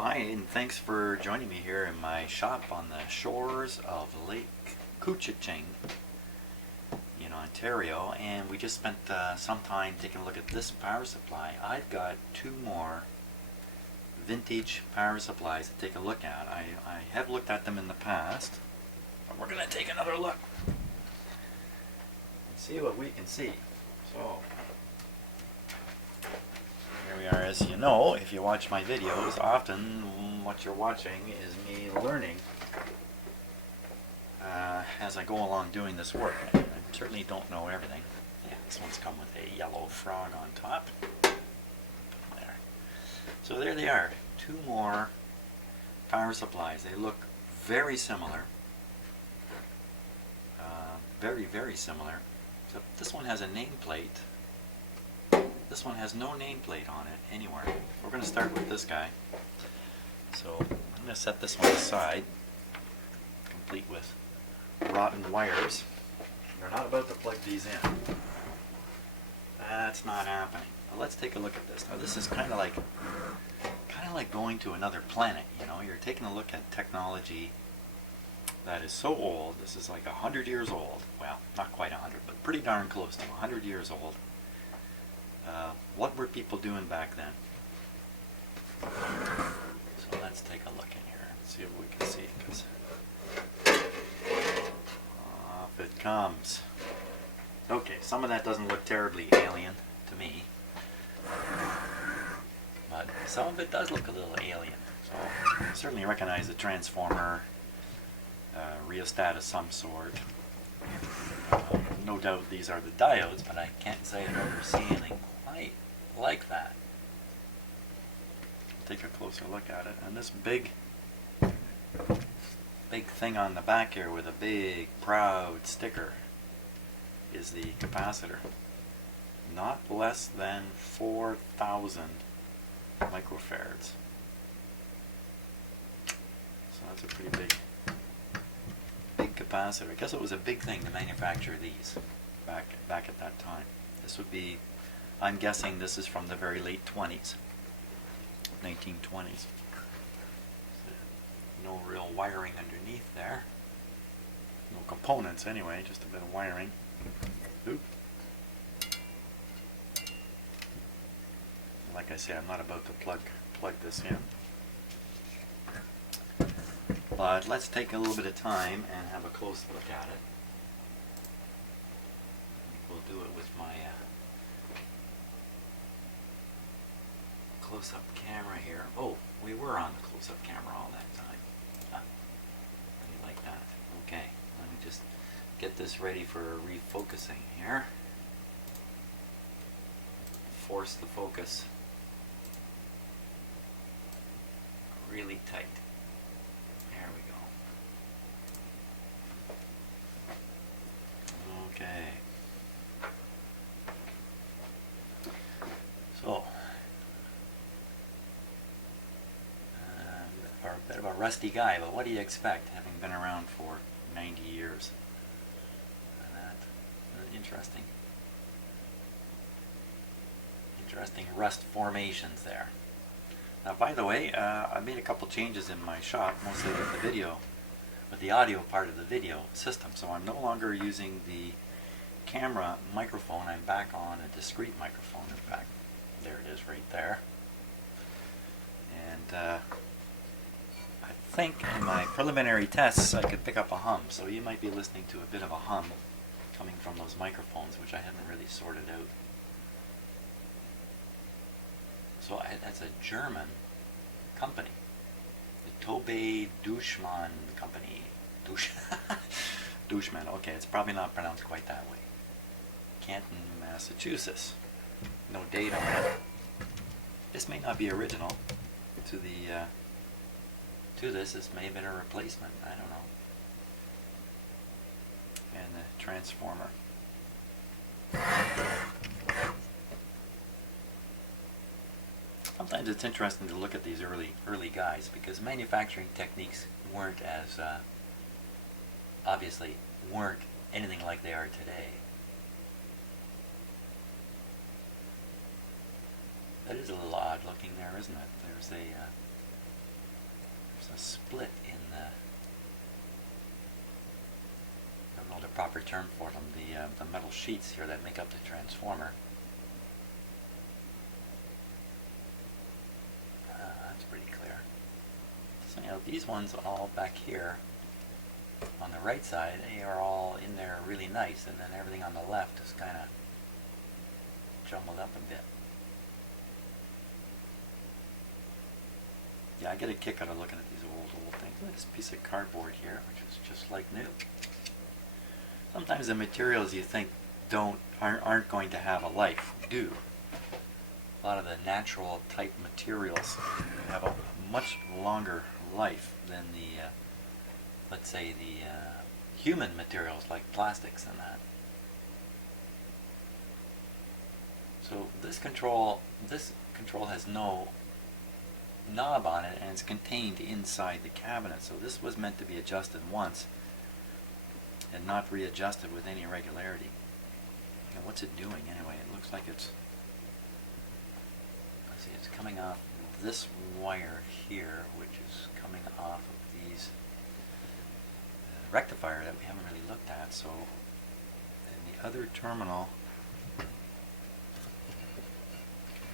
Well, hi, and thanks for joining me here in my shop on the shores of Lake Couchiching in Ontario. And we just spent some time taking a look at this power supply. I've got two more vintage power supplies to take a look at. I have looked at them in the past, but we're going to take another look and see what we can see. So, here we are. As you know, if you watch my videos, often what you're watching is me learning as I go along doing this work. I certainly don't know everything. Yeah, this one's come with a yellow frog on top. There. So there they are. Two more power supplies. They look very similar. Very, very similar. Except this one has a nameplate. This one has no nameplate on it anywhere. We're going to start with this guy. So I'm going to set this one aside, complete with rotten wires. We're not about to plug these in. That's not happening. Well, let's take a look at this. Now this is kind of like going to another planet. You know, you're taking a look at technology that is so old. This is like 100 years old. Well, not quite 100, but pretty darn close to 100 years old. What were people doing back then? So let's take a look in here and see what we can see. 'Cause off it comes. Okay, some of that doesn't look terribly alien to me, but some of it does look a little alien. So I certainly recognize the transformer, rheostat of some sort. No doubt these are the diodes, but I can't say I've ever seen anything quite like that. Take a closer look at it. And this big thing on the back here with a big proud sticker is the capacitor. Not less than 4,000 microfarads. So that's a pretty big capacitor. I guess it was a big thing to manufacture these back at that time. This would be, I'm guessing this is from the very late 20s, 1920s. No real wiring underneath there. No components anyway, just a bit of wiring. Oop. Like I say, I'm not about to plug this in. But let's take a little bit of time and have a close look at it. We'll do it with my close-up camera here. Oh, we were on the close-up camera all that time. You like that? Okay, let me just get this ready for refocusing here. Force the focus really tight. There we go. Okay. So, a bit of a rusty guy, but what do you expect, having been around for 90 years? Interesting. Interesting rust formations there. Now, by the way, I made a couple changes in my shop, mostly with the audio part of the video system. So I'm no longer using the camera microphone. I'm back on a discrete microphone. In fact, there it is right there. And I think in my preliminary tests I could pick up a hum. So you might be listening to a bit of a hum coming from those microphones, which I haven't really sorted out. So that's a German company, the Tobe Duschmann company. Duschmann. Okay, it's probably not pronounced quite that way. Canton, Massachusetts. No date on it. This may not be original to the to this. This may have been a replacement. I don't know. And the transformer. Sometimes it's interesting to look at these early guys because manufacturing techniques weren't as obviously weren't anything like they are today. That is a little odd looking there, isn't it? There's a a split in the, I don't know the proper term for them, the metal sheets here that make up the transformer. That's pretty clear. So, you know, these ones all back here on the right side, they are all in there really nice, and then everything on the left is kind of jumbled up a bit. Yeah, I get a kick out of looking at these old things. Look at this piece of cardboard here, which is just like new. Sometimes the materials you think aren't going to have a life do. A lot of the natural type materials have a much longer life than the, let's say, the human materials like plastics and that. So this control has no knob on it, and it's contained inside the cabinet. So this was meant to be adjusted once and not readjusted with any regularity. And what's it doing anyway? It looks like it's, let's see, it's coming off this wire here, which is coming off of these rectifier that we haven't really looked at. So in the other terminal,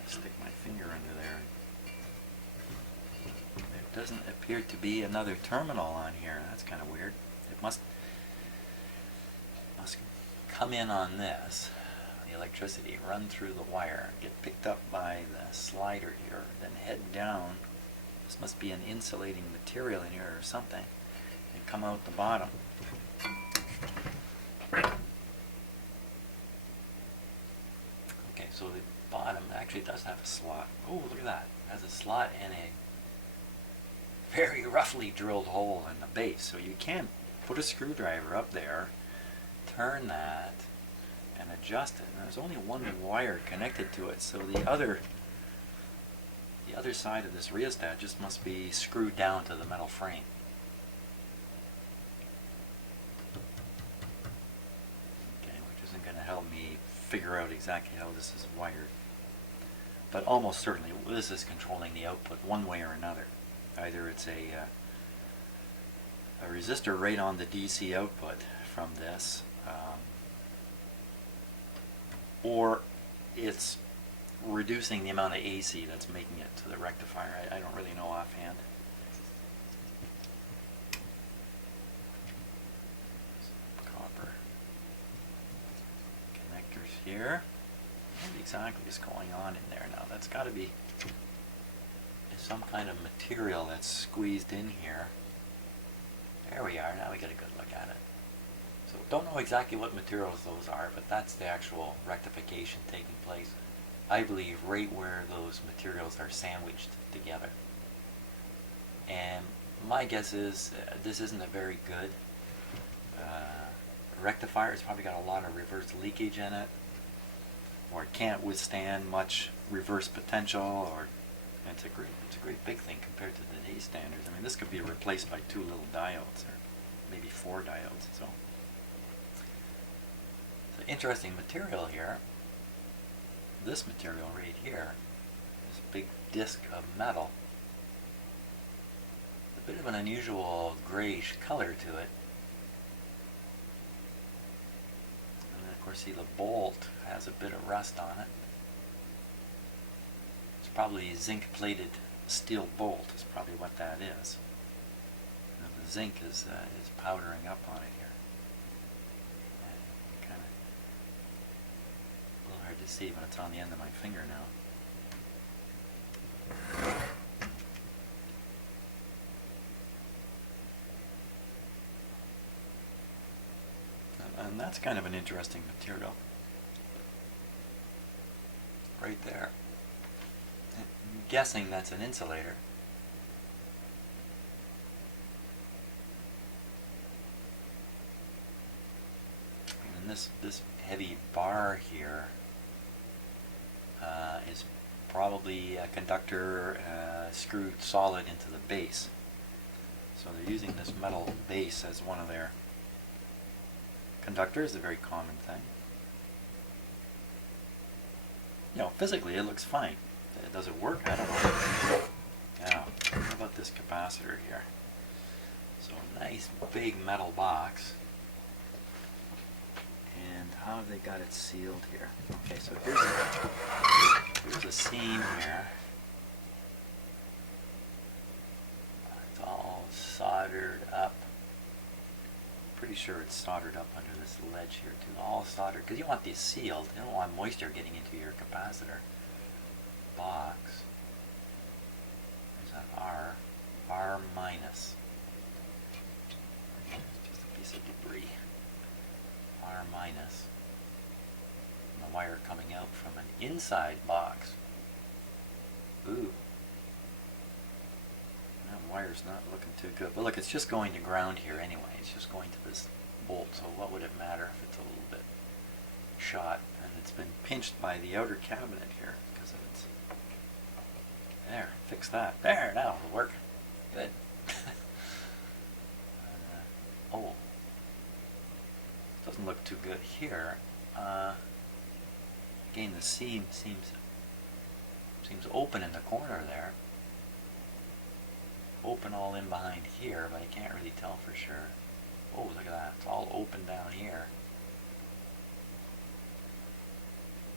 stick my finger under there. There doesn't appear to be another terminal on here. That's kind of weird. It must come in on this, the electricity, run through the wire, get picked up by the slider here, then head down. This must be an insulating material in here or something, and come out the bottom. Okay, so the bottom actually does have a slot. Oh, look at that. It has a slot and a very roughly drilled hole in the base. So you can put a screwdriver up there, turn that, and adjust it. And there's only one wire connected to it, so the other side of this rheostat just must be screwed down to the metal frame. Okay, which isn't going to help me figure out exactly how this is wired. But almost certainly this is controlling the output one way or another. Either it's a resistor right on the DC output from this, or it's reducing the amount of AC that's making it to the rectifier. I don't really know offhand. Copper connectors here. What exactly is going on in there now? That's got to be some kind of material that's squeezed in here. There we are. Now we get a good look at it. So don't know exactly what materials those are, but that's the actual rectification taking place, I believe, right where those materials are sandwiched together. And my guess is this isn't a very good rectifier. It's probably got a lot of reverse leakage in it, or it can't withstand much reverse potential, or it's a great big thing compared to today's standards. I mean, this could be replaced by 2 little diodes, or maybe 4 diodes. So it's an interesting material here. This material right here, this big disc of metal, a bit of an unusual grayish color to it. And then of course, see, the bolt has a bit of rust on it. It's probably zinc plated steel bolt is probably what that is. And the zinc is powdering up on it here. Kind of a little hard to see when it's on the end of my finger now. And that's kind of an interesting material. Right there. I'm guessing that's an insulator. And this heavy bar here is probably a conductor screwed solid into the base. So they're using this metal base as one of their conductors, a very common thing. You know, physically it looks fine. Does it work? I don't know. Now, how about this capacitor here? nice big metal box. And how have they got it sealed here? Okay, so here's a seam here. It's all soldered up. Pretty sure it's soldered up under this ledge here too. All soldered, because you want these sealed. You don't want moisture getting into your capacitor box. There's an R minus. Just a piece of debris. R minus. And the wire coming out from an inside box. Ooh. That wire's not looking too good. But look, it's just going to ground here anyway. It's just going to this bolt. So what would it matter if it's a little bit shot? And it's been pinched by the outer cabinet here because of its... There, fix that. There, now it'll work. Good. Oh. Doesn't look too good here. Again, the seam seems open in the corner there. Open all in behind here, but I can't really tell for sure. Oh, look at that. It's all open down here.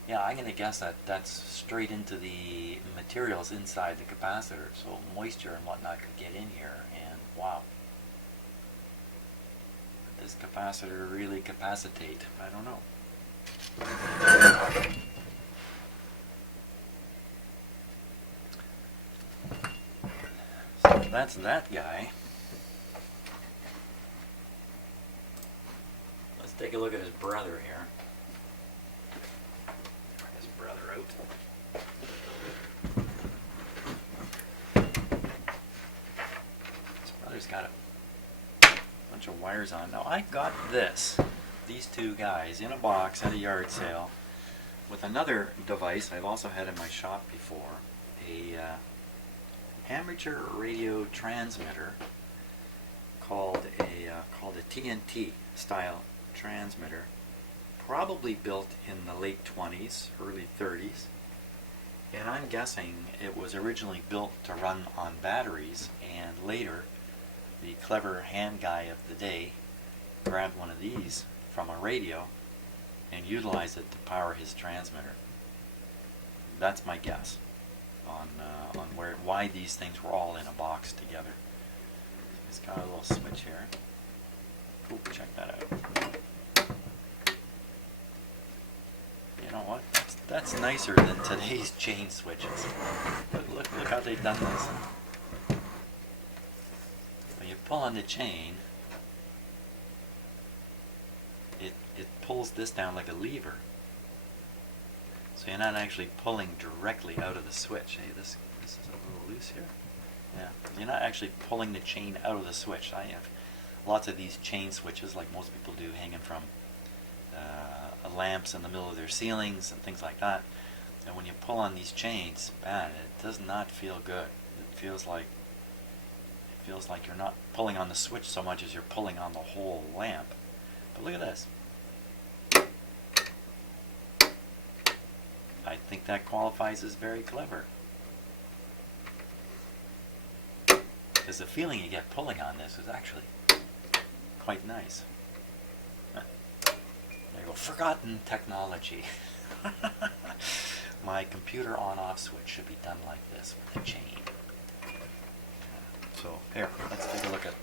Yeah, I'm going to guess that that's straight into the materials inside the capacitor, so moisture and whatnot could get in here, and wow. Did this capacitor really capacitate? I don't know. So that's that guy. Let's take a look at his brother here. His brother out. His brother's got a bunch of wires on. Now I got these two guys in a box at a yard sale with another device I've also had in my shop before, a amateur radio transmitter called a TNT style transmitter, probably built in the late 20s, early 30s, and I'm guessing it was originally built to run on batteries, and later the clever hand guy of the day grabbed one of these from a radio and utilized it to power his transmitter. That's my guess on why these things were all in a box together. So it's got a little switch here. Cool, check that out. You know what? That's nicer than today's chain switches. Look how they've done this. When you pull on the chain, it pulls this down like a lever. So you're not actually pulling directly out of the switch. Hey, this is a little loose here. Yeah, you're not actually pulling the chain out of the switch. I have lots of these chain switches, like most people do, hanging from lamps in the middle of their ceilings and things like that. And when you pull on these chains, man, it does not feel good. It feels like you're not pulling on the switch so much as you're pulling on the whole lamp. But look at this. I think that qualifies as very clever. Because the feeling you get pulling on this is actually quite nice. There you go. Forgotten technology. My computer on-off switch should be done like this with a chain. So here, let's take a look at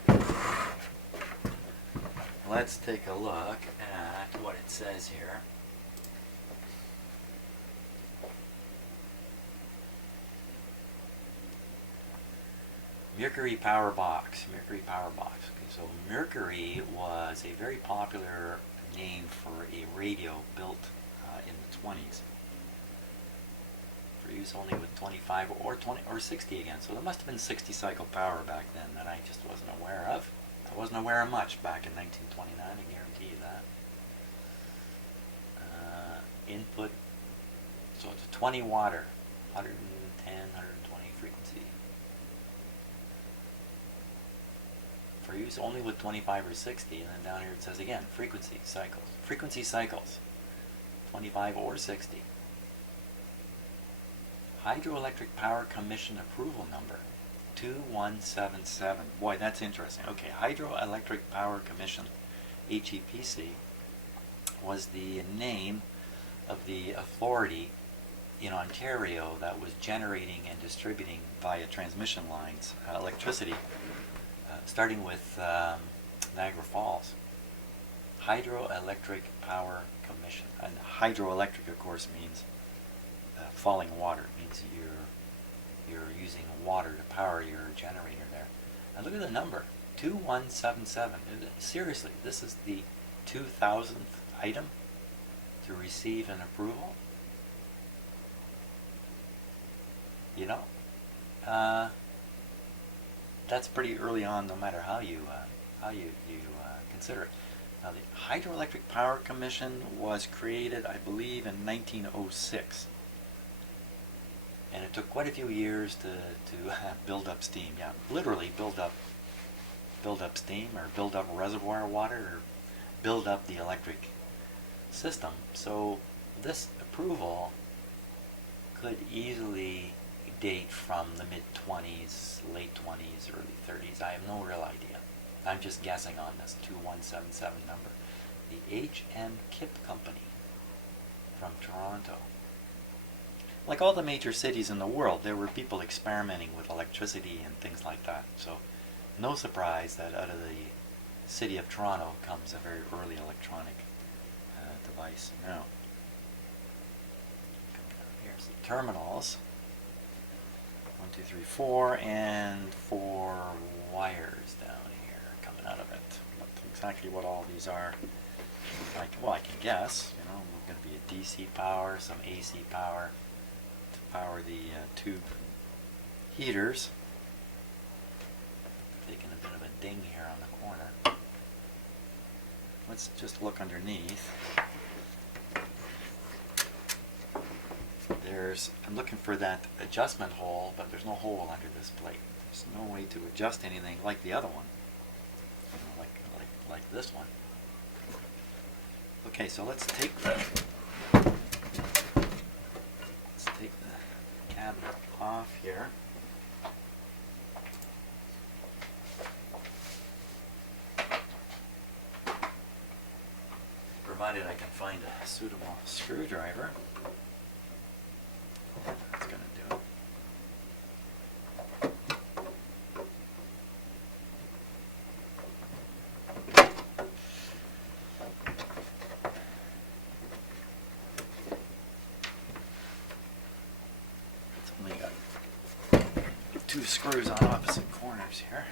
what it says here. Mercury Power Box. Mercury Power Box. Okay, so Mercury was a very popular name for a radio built in the 20s for use only with 25 or 20 or 60 again. So there must have been 60 cycle power back then that I just wasn't aware of. I wasn't aware of much back in 1929. I guarantee you that. Input. So it's a 20 watter, 110, 120 frequency. For use only with 25 or 60, and then down here it says again, frequency cycles. Frequency cycles, 25 or 60. Hydroelectric Power Commission approval number, 2177. Boy, that's interesting. Okay, Hydroelectric Power Commission, HEPC, was the name of the authority in Ontario that was generating and distributing via transmission lines electricity, starting with Niagara Falls. Hydroelectric Power Commission. And hydroelectric, of course, means falling water. It means you're using water to power your generator there. And look at the number, 2177. Seriously, this is the 2000th item to receive an approval. You know, that's pretty early on, no matter how you consider it. Now, the Hydroelectric Power Commission was created, I believe, in 1906, and it took quite a few years to build up steam. Yeah, literally build up steam, or build up reservoir water, or build up the electric system. So this approval could easily date from the mid-20s, late 20s, early 30s. I have no real idea. I'm just guessing on this 2177 number. The H.M. Kip Company from Toronto. Like all the major cities in the world, there were people experimenting with electricity and things like that. So no surprise that out of the city of Toronto comes a very early electronic device. Now, here's the terminals. 1, 2, 3, 4, and 4 wires down here coming out of it. But exactly what all these are, well, I can guess. You know, there's going to be a DC power, some AC power to power the two heaters. Taking a bit of a ding here on the corner. Let's just look underneath. I'm looking for that adjustment hole, but there's no hole under this plate. There's no way to adjust anything like the other one, you know, like this one. Okay, so let's take the cabinet off here. Provided I can find a suitable screwdriver. That's going to do it. It's only got 2 screws on opposite corners here.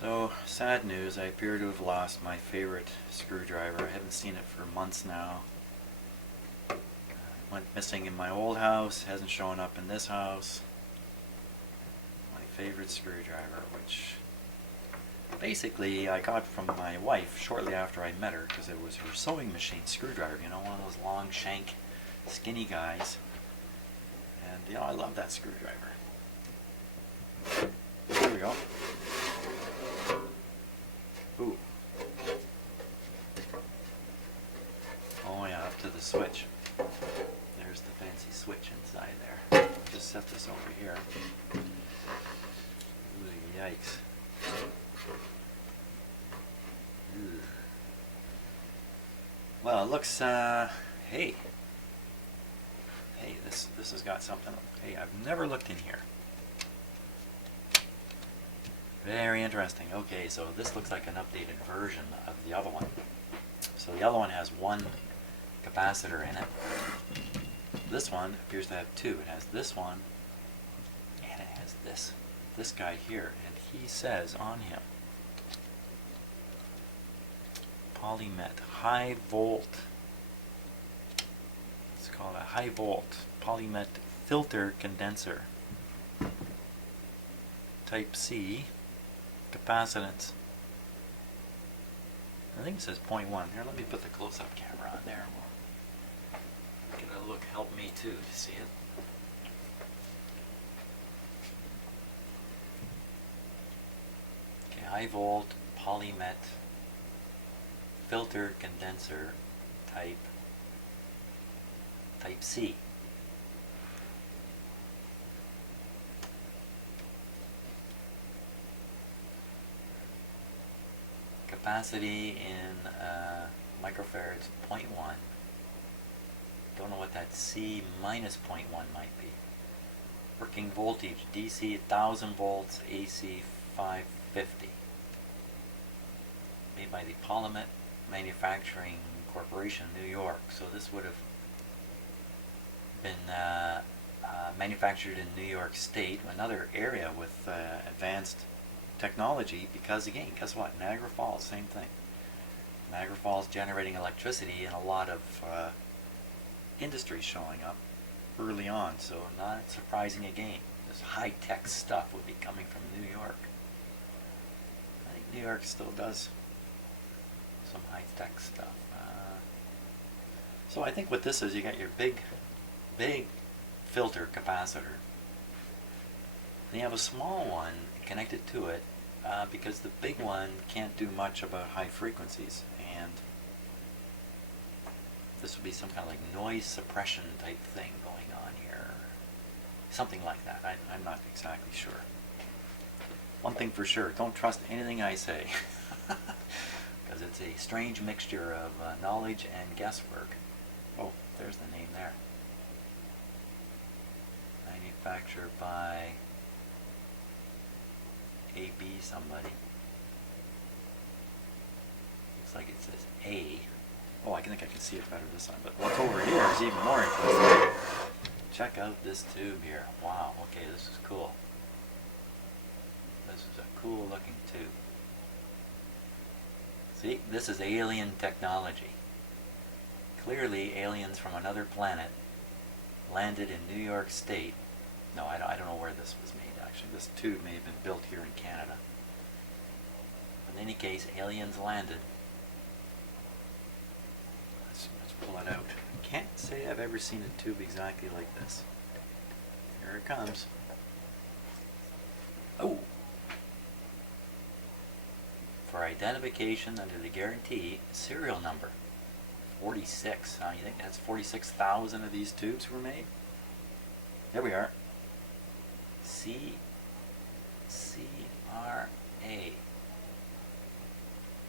So, sad news, I appear to have lost my favorite screwdriver. I haven't seen it for months now. Went missing in my old house, hasn't shown up in this house. My favorite screwdriver, which basically I got from my wife shortly after I met her, because it was her sewing machine screwdriver, you know, one of those long shank, skinny guys. And, you know, I love that screwdriver. There we go. Ooh. Oh yeah, up to the switch. There's the fancy switch inside there. Just set this over here. Ooh, yikes. Ooh. Well, it looks, hey, this has got something. Hey, I've never looked in here. Very interesting. Okay, so this looks like an updated version of the other one. So the other one has 1 capacitor in it. This one appears to have 2. It has this one, and it has this guy here. And he says on him, Polymet high volt. It's called a high volt Polymet filter condenser. Type C. Capacitance. I think it says 0.1. Here, let me put the close-up camera on there. We'll get a look. Help me too to see it. Okay, high volt Polymet filter condenser type C. Capacity in microfarads 0.1. Don't know what that C minus 0.1 might be. Working voltage DC 1000 volts, AC 550. Made by the Polymet Manufacturing Corporation, New York. So this would have been manufactured in New York State, another area with advanced technology, because again, guess what? Niagara Falls, same thing. Niagara Falls generating electricity and a lot of industry showing up early on, so not surprising again. This high-tech stuff would be coming from New York. I think New York still does some high-tech stuff. So I think what this is, you got your big filter capacitor. Then you have a small one connected to it because the big one can't do much about high frequencies, and this would be some kind of like noise suppression type thing going on here. Something like that. I'm not exactly sure. One thing for sure, don't trust anything I say. Because it's a strange mixture of knowledge and guesswork. Oh, there's the name there. Manufactured by AB somebody. Looks like it says A. Oh, I think I can see it better this time. But what's over here is even more interesting. Check out this tube here. Wow, okay, this is cool. This is a cool looking tube. See, this is alien technology. Clearly aliens from another planet landed in New York State. No, I don't know where this was made actually. This tube may have been built here in Canada. In any case, aliens landed. Let's pull it out. I can't say I've ever seen a tube exactly like this. Here it comes. Oh! For identification under the guarantee, serial number 46. You think that's 46,000 of these tubes were made? There we are. CRA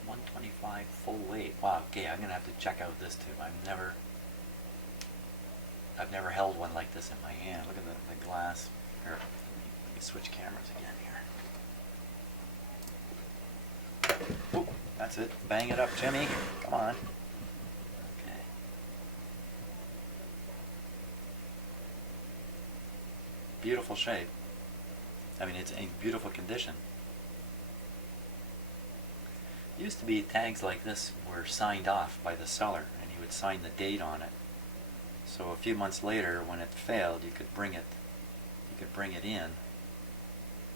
125 full weight. Wow. Okay, I'm gonna have to check out this tube. I've never held one like this in my hand. Look at the glass. Here, let me switch cameras again here. Oh, that's it. Bang it up, Jimmy. Come on. Okay. Beautiful shape. I mean, it's in beautiful condition. It used to be tags like this were signed off by the seller, and he would sign the date on it. So a few months later, when it failed, you could bring it in,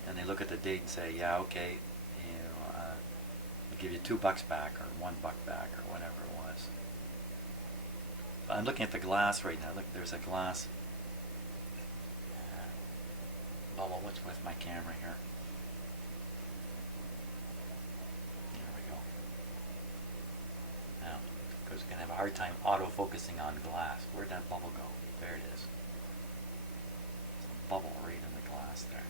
and they look at the date and say, yeah, okay, we'll give you $2 back or $1 back or whatever it was. I'm looking at the glass right now. Look, there's a glass. Bubble, what's with my camera here? There we go. Now, because we're going to have a hard time auto-focusing on glass. Where'd that bubble go? There it is. There's a bubble right in the glass there.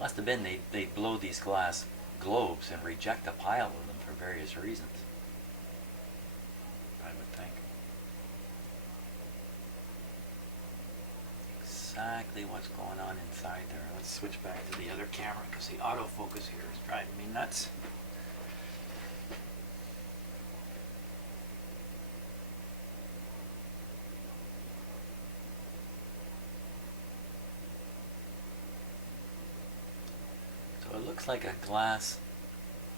Must have been they'd blow these glass globes and reject a pile of them for various reasons. I would think. Exactly what's going on inside there. Let's switch back to the other camera because the autofocus here is driving me nuts. So it looks like a glass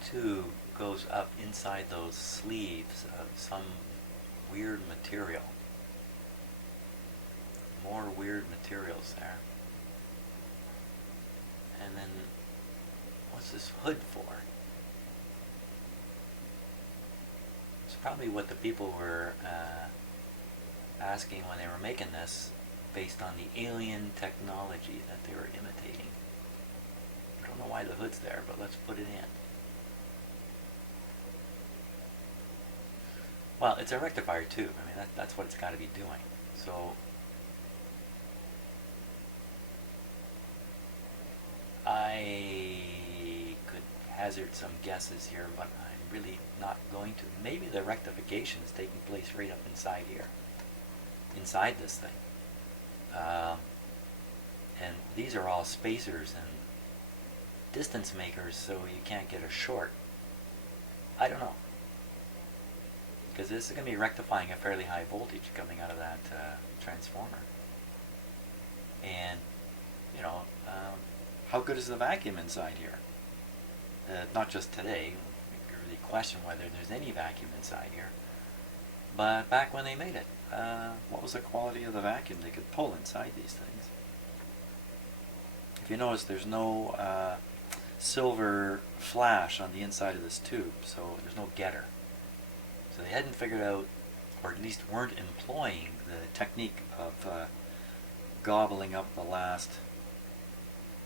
tube goes up inside those sleeves of some weird material. More weird materials there. And then, what's this hood for? It's probably what the people were asking when they were making this. based on the alien technology that they were imitating. I don't know why the hood's there, but let's put it in. Well, it's a rectifier too. I mean, that's what it's got to be doing. So I could hazard some guesses here, but I'm really not going to. Maybe the rectification is taking place right up inside here, inside this thing. And these are all spacers and distance makers, so you can't get a short. I don't know. Because this is going to be rectifying a fairly high voltage coming out of that transformer. And, you know, how good is the vacuum inside here? Not just today. You can really question whether there's any vacuum inside here. But back when they made it, what was the quality of the vacuum they could pull inside these things? If you notice, there's no silver flash on the inside of this tube, so there's no getter. So they hadn't figured out, or at least weren't employing the technique of gobbling up the last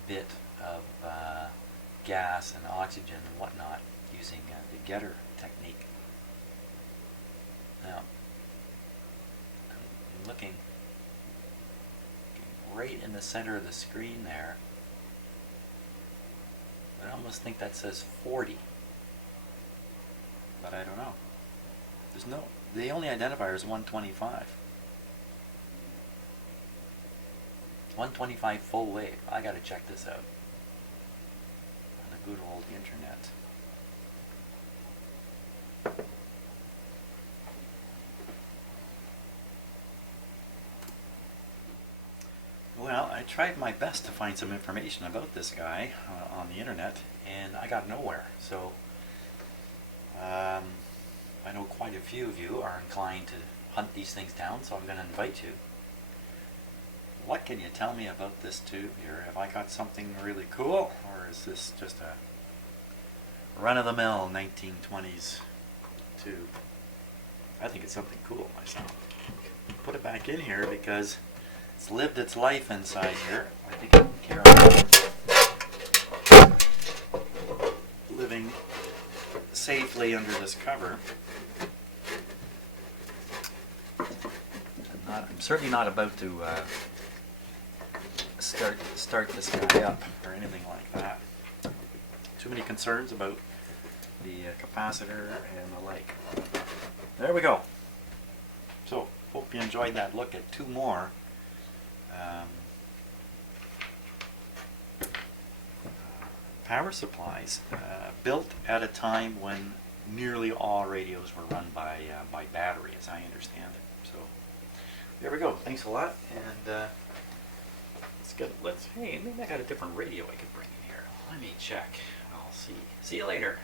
bit of gas and oxygen and whatnot using the getter technique. Now, I'm looking right in the center of the screen there. I almost think that says 40, but I don't know. There's no, the only identifier is 125. 125 full wave. I gotta check this out on the good old internet. Well, I tried my best to find some information about this guy on the internet, and I got nowhere. So I know quite a few of you are inclined to hunt these things down, so I'm going to invite you. What can you tell me about this tube here? Have I got something really cool, or is this just a run-of-the-mill 1920s tube? I think it's something cool myself. Put it back in here because it's lived its life inside here. I think it can carry on living safely under this cover. I'm certainly not about to start this guy up or anything like that. Too many concerns about the capacitor and the like. There we go. So, hope you enjoyed that look at two more power supplies built at a time when nearly all radios were run by battery, as I understand it. So there we go. Thanks a lot, and let's hey, maybe I got a different radio I could bring in here. Let me check. I'll see. See you later.